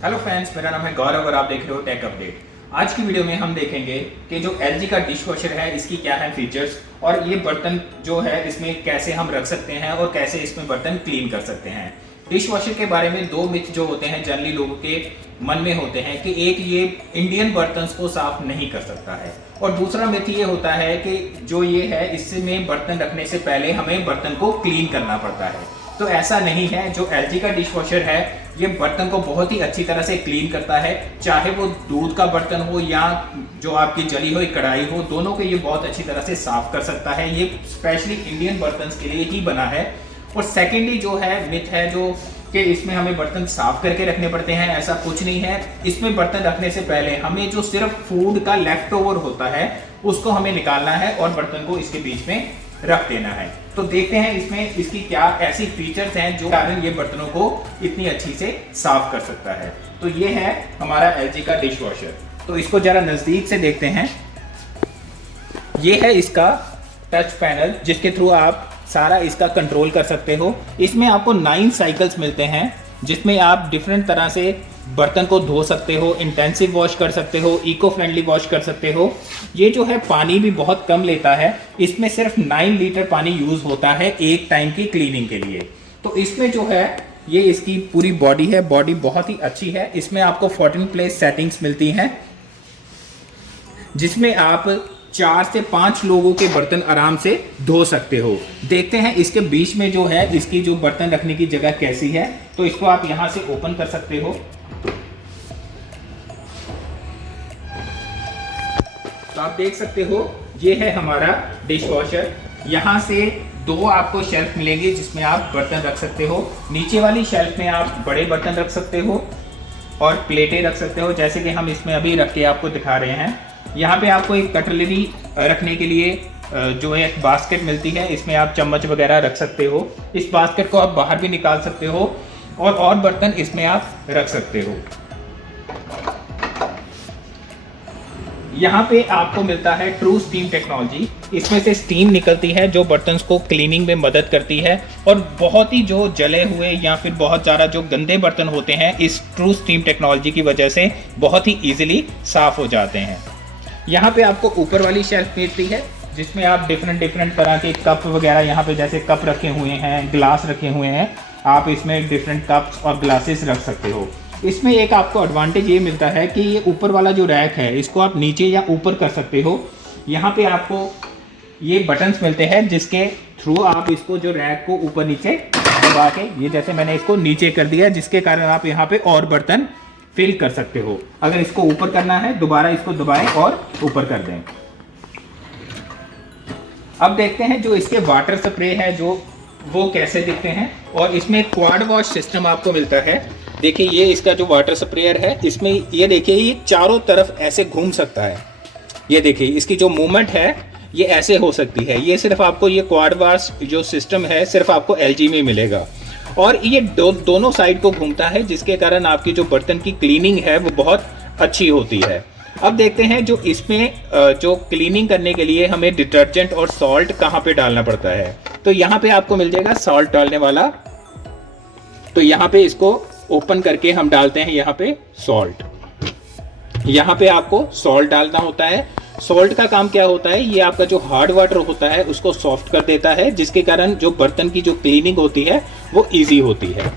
Hello friends, मेरा नाम है गौरव और आप देख रहे हो टेक अपडेट। आज की वीडियो में हम देखेंगे कि जो LG का डिश वॉशर है इसकी क्या है फीचर्स और ये बर्तन जो है इसमें कैसे हम रख सकते हैं और कैसे इसमें बर्तन क्लीन कर सकते हैं। डिश वॉशर के बारे में दो मिथ जो होते हैं जनरली लोगों के मन में होते हैं कि एक ये इंडियन बर्तन को साफ नहीं कर सकता है और दूसरा मिथ ये होता है कि जो ये है इसमें बर्तन रखने से पहले हमें बर्तन को क्लीन करना पड़ता है। तो ऐसा नहीं है। जो LG का डिश वॉशर है ये बर्तन को बहुत ही अच्छी तरह से क्लीन करता है, चाहे वो दूध का बर्तन हो या जो आपकी जली हुई कढ़ाई हो, दोनों को ये बहुत अच्छी तरह से साफ कर सकता है। ये स्पेशली इंडियन बर्तन के लिए ही बना है। और सेकेंडली जो है मिथ है जो कि इसमें हमें बर्तन साफ करके रखने पड़ते हैं, ऐसा कुछ नहीं है। इसमें बर्तन रखने से पहले हमें जो सिर्फ फूड का लेफ्ट ओवर होता है उसको हमें निकालना है और बर्तन को इसके बीच में रख देना है। तो देखते हैं इसमें इसकी क्या ऐसी फीचर्स हैं जो कारण ये बर्तनों को इतनी अच्छी से साफ कर सकता है। तो ये है हमारा LG का डिश वॉशर। तो इसको जरा नजदीक से देखते हैं। ये है इसका टच पैनल जिसके थ्रू आप सारा इसका कंट्रोल कर सकते हो। इसमें आपको 9 साइकिल्स मिलते हैं जिसमें आप डिफरेंट तरह से बर्तन को धो सकते हो, इंटेंसिव वॉश कर सकते हो, इको फ्रेंडली वॉश कर सकते हो। ये जो है पानी भी बहुत कम लेता है। इसमें सिर्फ 9 लीटर पानी यूज होता है एक टाइम की क्लीनिंग के लिए। तो इसमें जो है ये इसकी पूरी बॉडी है, बॉडी बहुत ही अच्छी है। इसमें आपको 14 प्लेस सेटिंग्स मिलती हैं जिसमें आप 4 से 5 लोगों के बर्तन आराम से धो सकते हो। देखते हैं इसके बीच में जो है इसकी जो बर्तन रखने की जगह कैसी है। तो इसको आप यहां से ओपन कर सकते हो। तो आप देख सकते हो ये है हमारा डिश वॉशर। यहाँ से 2 आपको शेल्फ मिलेंगे जिसमें आप बर्तन रख सकते हो। नीचे वाली शेल्फ में आप बड़े बर्तन रख सकते हो और प्लेटें रख सकते हो, जैसे कि हम इसमें अभी रख के आपको दिखा रहे हैं। यहाँ पे आपको एक कटलरी रखने के लिए जो है एक बास्केट मिलती है, इसमें आप चम्मच वगैरह रख सकते हो। इस बास्केट को आप बाहर भी निकाल सकते हो और बर्तन इसमें आप रख सकते हो। यहाँ पे आपको मिलता है ट्रू स्टीम टेक्नोलॉजी। इसमें से स्टीम निकलती है जो बर्तन को क्लीनिंग में मदद करती है और बहुत ही जो जले हुए या फिर बहुत ज़्यादा जो गंदे बर्तन होते हैं इस ट्रू स्टीम टेक्नोलॉजी की वजह से बहुत ही ईजिली साफ हो जाते हैं। यहाँ पे आपको ऊपर वाली शेल्फ मिलती है जिसमें आप डिफरेंट तरह के कप वगैरह, यहाँ पे जैसे कप रखे हुए हैं, ग्लास रखे हुए हैं, आप इसमें डिफरेंट कप्स और ग्लासेस रख सकते हो। इसमें एक आपको एडवांटेज ये मिलता है कि ये ऊपर वाला जो रैक है इसको आप नीचे या ऊपर कर सकते हो। यहाँ पे आपको ये बटन्स मिलते हैं जिसके थ्रू आप इसको जो रैक को ऊपर नीचे दबा के, ये जैसे मैंने इसको नीचे कर दिया जिसके कारण आप यहाँ पे और बर्तन फिल कर सकते हो। अगर इसको ऊपर करना है दोबारा इसको दबाएं और ऊपर कर दें। अब देखते हैं जो इसके वाटर स्प्रे है जो वो कैसे दिखते हैं। और इसमें क्वाड वॉश सिस्टम आपको मिलता है। देखिए ये इसका जो वाटर स्प्रेयर है इसमें ये देखिए ये चारों तरफ ऐसे घूम सकता है। ये देखिए इसकी जो मूवमेंट है ये ऐसे हो सकती है। ये सिर्फ आपको ये क्वाड वॉश जो सिस्टम है सिर्फ आपको LG में मिलेगा और ये दोनों साइड को घूमता है जिसके कारण आपकी जो बर्तन की क्लीनिंग है वो बहुत अच्छी होती है। अब देखते हैं जो इसमें जो क्लीनिंग करने के लिए हमें डिटर्जेंट और सॉल्ट कहाँ पे डालना पड़ता है। तो यहाँ पे आपको मिल जाएगा सॉल्ट डालने वाला। तो यहाँ पे इसको ओपन करके हम डालते हैं यहाँ पे सॉल्ट। यहाँ पे आपको सॉल्ट डालना होता है। सॉल्ट का काम क्या होता है, ये आपका जो हार्ड वाटर होता है उसको सॉफ्ट कर देता है जिसके कारण जो बर्तन की जो क्लीनिंग होती है वो इजी होती है।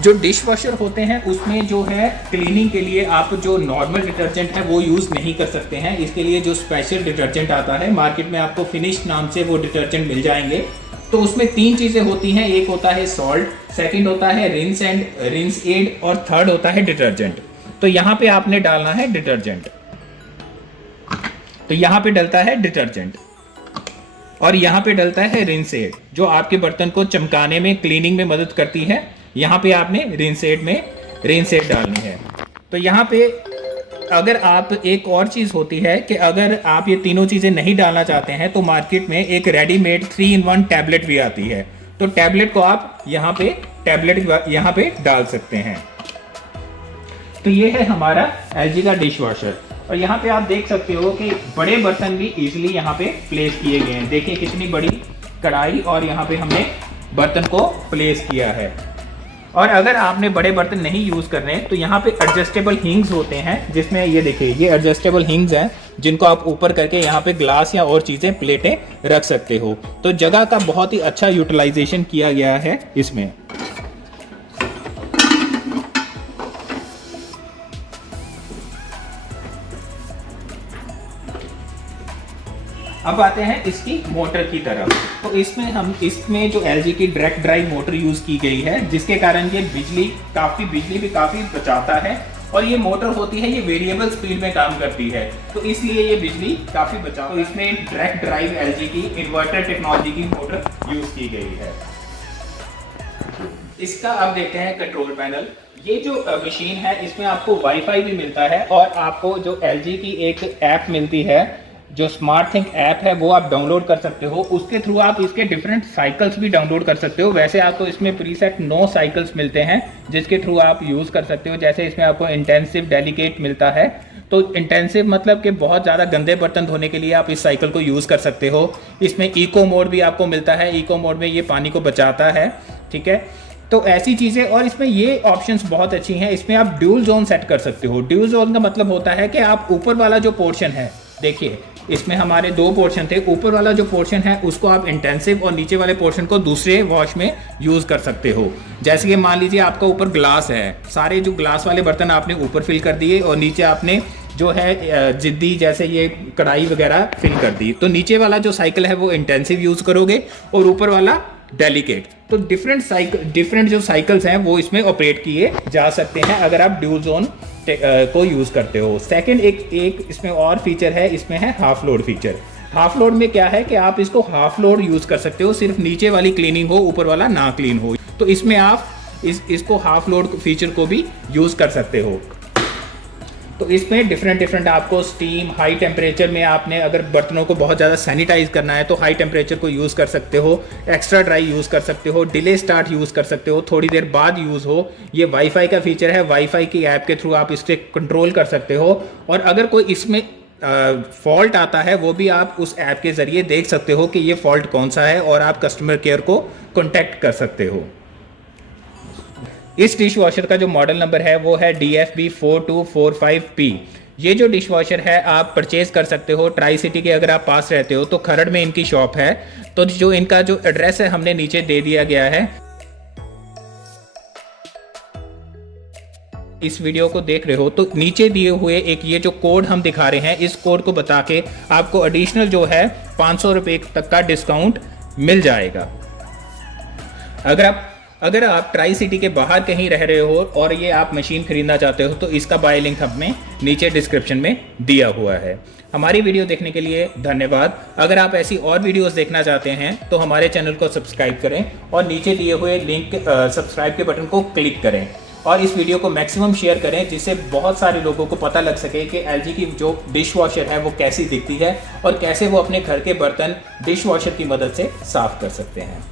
जो डिश वॉशर होते हैं उसमें जो है क्लीनिंग के लिए आप जो नॉर्मल डिटर्जेंट है वो यूज़ नहीं कर सकते हैं। इसके लिए जो स्पेशल डिटर्जेंट आता है मार्केट में आपको फिनिश नाम से वो डिटर्जेंट मिल जाएंगे। तो उसमें 3 चीज़ें होती हैं, एक होता है सॉल्ट, सेकंड होता है रिंस एड और थर्ड होता है डिटर्जेंट। तो यहाँ पे आपने डालना है डिटर्जेंट। तो यहाँ पे डलता है डिटर्जेंट और यहाँ पे डलता है रिंस एड जो आपके बर्तन को चमकाने में क्लीनिंग में मदद करती है। यहाँ पे आपने रिंस एड डालनी है। तो यहाँ पे अगर आप एक और चीज़ होती है कि अगर आप ये तीनों चीज़ें नहीं डालना चाहते हैं तो मार्केट में एक रेडीमेड 3-in-1 टैबलेट भी आती है। तो टैबलेट को आप यहाँ पे डाल सकते हैं। तो ये है हमारा LG का डिश वॉशर और यहाँ पे आप देख सकते हो कि बड़े बर्तन भी इजीली यहाँ पे प्लेस किए गए हैं। देखिए कितनी बड़ी कढ़ाई और यहाँ पे हमने बर्तन को प्लेस किया है। और अगर आपने बड़े बर्तन नहीं यूज़ करने तो यहाँ पे एडजस्टेबल हिंग्स होते हैं, जिसमें ये देखिए ये एडजस्टेबल हिंग्स हैं जिनको आप ऊपर करके यहाँ पे ग्लास या और चीज़ें प्लेटें रख सकते हो। तो जगह का बहुत ही अच्छा यूटिलाइजेशन किया गया है इसमें। अब आते हैं इसकी मोटर की तरफ। तो इसमें जो LG की डायरेक्ट ड्राइव मोटर यूज़ की गई है, जिसके कारण ये बिजली भी काफ़ी बचाता है। और ये मोटर होती है, ये वेरिएबल स्पीड में काम करती है, तो इसलिए ये बिजली काफ़ी बचाता है। तो इसमें डायरेक्ट ड्राइव LG की इन्वर्टर टेक्नोलॉजी की मोटर यूज़ की गई है। इसका अब देखते हैं कंट्रोल पैनल। ये जो मशीन है इसमें आपको वाईफाई भी मिलता है और आपको जो LG की एक ऐप मिलती है, जो स्मार्ट थिंक ऐप है, वो आप डाउनलोड कर सकते हो। उसके थ्रू आप इसके डिफरेंट साइकिल्स भी डाउनलोड कर सकते हो। वैसे आपको इसमें प्रीसेट 9 साइकिल्स मिलते हैं जिसके थ्रू आप यूज़ कर सकते हो। जैसे इसमें आपको इंटेंसिव डेलिकेट मिलता है, तो इंटेंसिव मतलब कि बहुत ज़्यादा गंदे बर्तन धोने के लिए आप इस साइकिल को यूज़ कर सकते हो। इसमें इको मोड भी आपको मिलता है, इको मोड में ये पानी को बचाता है, ठीक है। तो ऐसी चीज़ें, और इसमें ये ऑप्शंस बहुत अच्छी हैं। इसमें आप ड्यूल जोन सेट कर सकते हो। ड्यूल जोन का मतलब होता है कि आप ऊपर वाला जो पोर्शन है, देखिए इसमें हमारे 2 पोर्शन थे, ऊपर वाला जो पोर्शन है उसको आप इंटेंसिव और नीचे वाले पोर्शन को दूसरे वॉश में यूज़ कर सकते हो। जैसे कि मान लीजिए आपका ऊपर ग्लास है, सारे जो ग्लास वाले बर्तन आपने ऊपर फिल कर दिए और नीचे आपने जो है जिद्दी जैसे ये कढ़ाई वगैरह फिल कर दी, तो नीचे वाला जो साइकिल है वो इंटेंसिव यूज़ करोगे और ऊपर वाला डेलिकेट। तो डिफरेंट जो साइकिल्स हैं वो इसमें ऑपरेट किए जा सकते हैं अगर आप ड्यूल जोन को यूज़ करते हो। सेकंड एक इसमें और फीचर है, इसमें है half load feature. Half load में क्या है कि आप इसको हाफ लोड यूज़ कर सकते हो, सिर्फ नीचे वाली क्लीनिंग हो, ऊपर वाला ना क्लीन हो। तो इसमें आप इसको हाफ लोड फीचर को भी यूज़ कर सकते हो। तो इसमें डिफरेंट आपको स्टीम, हाई टेम्परेचर में आपने अगर बर्तनों को बहुत ज़्यादा सैनिटाइज करना है तो हाई टेम्परेचर को यूज़ कर सकते हो, एक्स्ट्रा ड्राई यूज़ कर सकते हो, डिले स्टार्ट यूज़ कर सकते हो, थोड़ी देर बाद यूज़ हो। ये वाईफाई का फीचर है, वाईफाई की ऐप के थ्रू आप इससे कंट्रोल कर सकते हो। और अगर कोई इसमें फॉल्ट आता है वो भी आप उस ऐप के ज़रिए देख सकते हो कि ये फॉल्ट कौन सा है और आप कस्टमर केयर को कॉन्टैक्ट कर सकते हो। इस डिश वॉशर का जो मॉडल नंबर है वो है DFB 4245P। ये जो डिश वॉशर है आप परचेज कर सकते हो ट्राई सिटी के, अगर आप पास रहते हो तो खरड़ में इनकी शॉप है। तो जो इनका जो एड्रेस है हमने नीचे दे दिया गया है। इस वीडियो को देख रहे हो तो नीचे दिए हुए एक ये जो कोड हम दिखा रहे हैं, इस कोड को बता के आपको एडिशनल जो है 500 रुपये तक का डिस्काउंट मिल जाएगा। अगर आप ट्राई सिटी के बाहर कहीं रह रहे हो और ये आप मशीन खरीदना चाहते हो तो इसका बाय लिंक हमने नीचे डिस्क्रिप्शन में दिया हुआ है। हमारी वीडियो देखने के लिए धन्यवाद। अगर आप ऐसी और वीडियोस देखना चाहते हैं तो हमारे चैनल को सब्सक्राइब करें और नीचे दिए हुए लिंक सब्सक्राइब के बटन को क्लिक करें और इस वीडियो को मैक्सिमम शेयर करें, जिससे बहुत सारे लोगों को पता लग सके कि LG की जो डिश वॉशर है वो कैसी दिखती है और कैसे वो अपने घर के बर्तन डिश वॉशर की मदद से साफ़ कर सकते हैं।